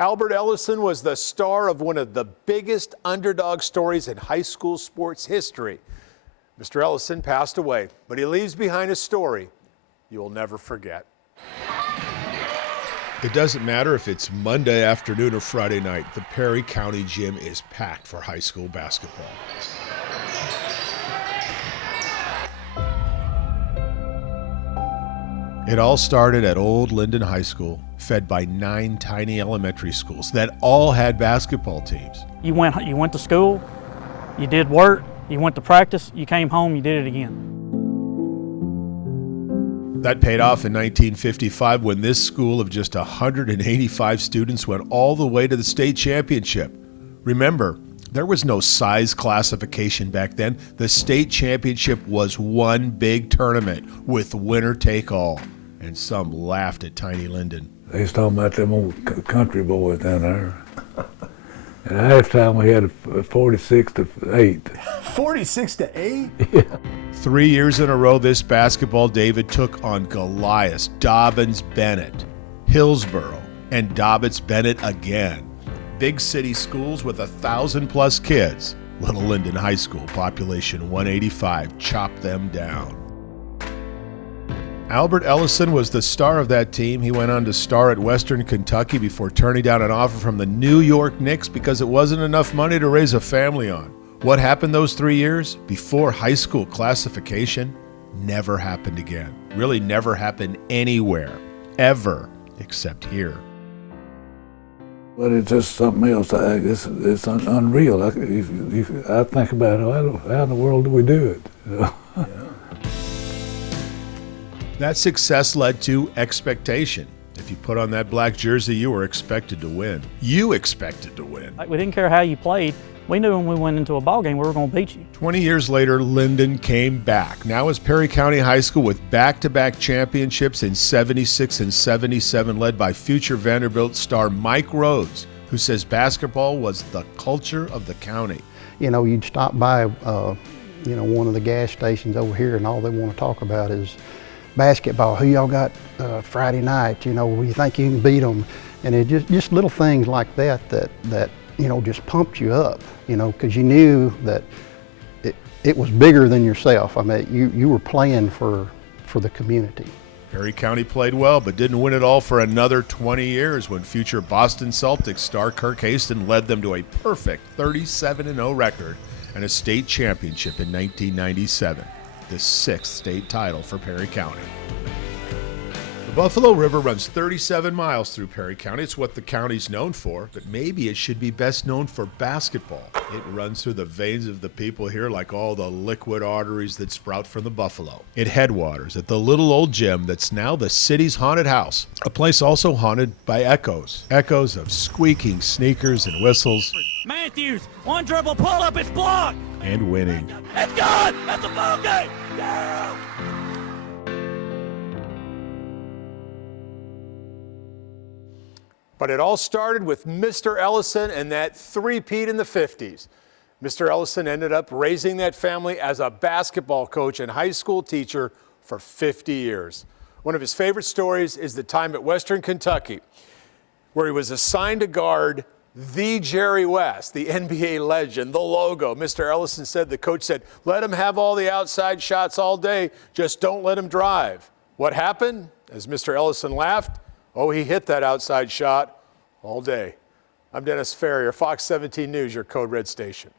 Albert Ellison was the star of one of the biggest underdog stories in high school sports history. Mr. Ellison passed away, but he leaves behind a story you'll never forget. It doesn't matter if it's Monday afternoon or Friday night, the Perry County gym is packed for high school basketball. It all started at Old Linden High School, fed by 9 tiny elementary schools that all had basketball teams. You went to school, you did work, you went to practice, you came home, you did it again. That paid off in 1955 when this school of just 185 students went all the way to the state championship. Remember, there was no size classification back then. The state championship was one big tournament with winner take all. And some laughed at Tiny Linden. They was talking about them old country boys down there. At halftime we had a 46-8. 46-8? Yeah. 3 years in a row this basketball David took on Goliath, Dobbins, Bennett, Hillsboro, and Dobbins Bennett again. Big city schools with 1,000+ kids. Little Linden High School, population 185, chopped them down. Albert Ellison was the star of that team. He went on to star at Western Kentucky before turning down an offer from the New York Knicks because it wasn't enough money to raise a family on. What happened those 3 years before high school classification never happened again. Really never happened anywhere, ever, except here. But it's just something else. It's unreal. I think about how in the world do we do it? Yeah. That success led to expectation. If you put on that black jersey, you were expected to win. You expected to win. We didn't care how you played. We knew when we went into a ball game we were going to beat you. 20 years later, Linden came back. Now as Perry County High School with back-to-back championships in 76 and 77, led by future Vanderbilt star Mike Rhodes, who says basketball was the culture of the county. You know, you'd stop by, one of the gas stations over here, and all they want to talk about is basketball. Who y'all got Friday night? You know, you think you can beat them, and it just little things like that just pumped you up. You know, because you knew that it was bigger than yourself. I mean, you were playing for the community. Perry County played well, but didn't win it all for another 20 years when future Boston Celtics star Kirk Haston led them to a perfect 37-0 record and a state championship in 1997. The 6th state title for Perry County. The Buffalo River runs 37 miles through Perry County. It's what the county's known for, but maybe it should be best known for basketball. It runs through the veins of the people here like all the liquid arteries that sprout from the buffalo. It headwaters at the little old gym that's now the city's haunted house, a place also haunted by echoes. Echoes of squeaking sneakers and whistles. Matthews, one dribble pull-up, it's blocked! And winning. It's gone! That's a ball game! Yeah! But it all started with Mr. Ellison and that three-peat in the 50s. Mr. Ellison ended up raising that family as a basketball coach and high school teacher for 50 years. One of his favorite stories is the time at Western Kentucky, where he was assigned to guard the Jerry West, the NBA legend, the logo. Mr. Ellison said, the coach said, let him have all the outside shots all day, just don't let him drive. What happened? As Mr. Ellison laughed, oh, he hit that outside shot all day. I'm Dennis Ferrier, Fox 17 News, your Code Red station.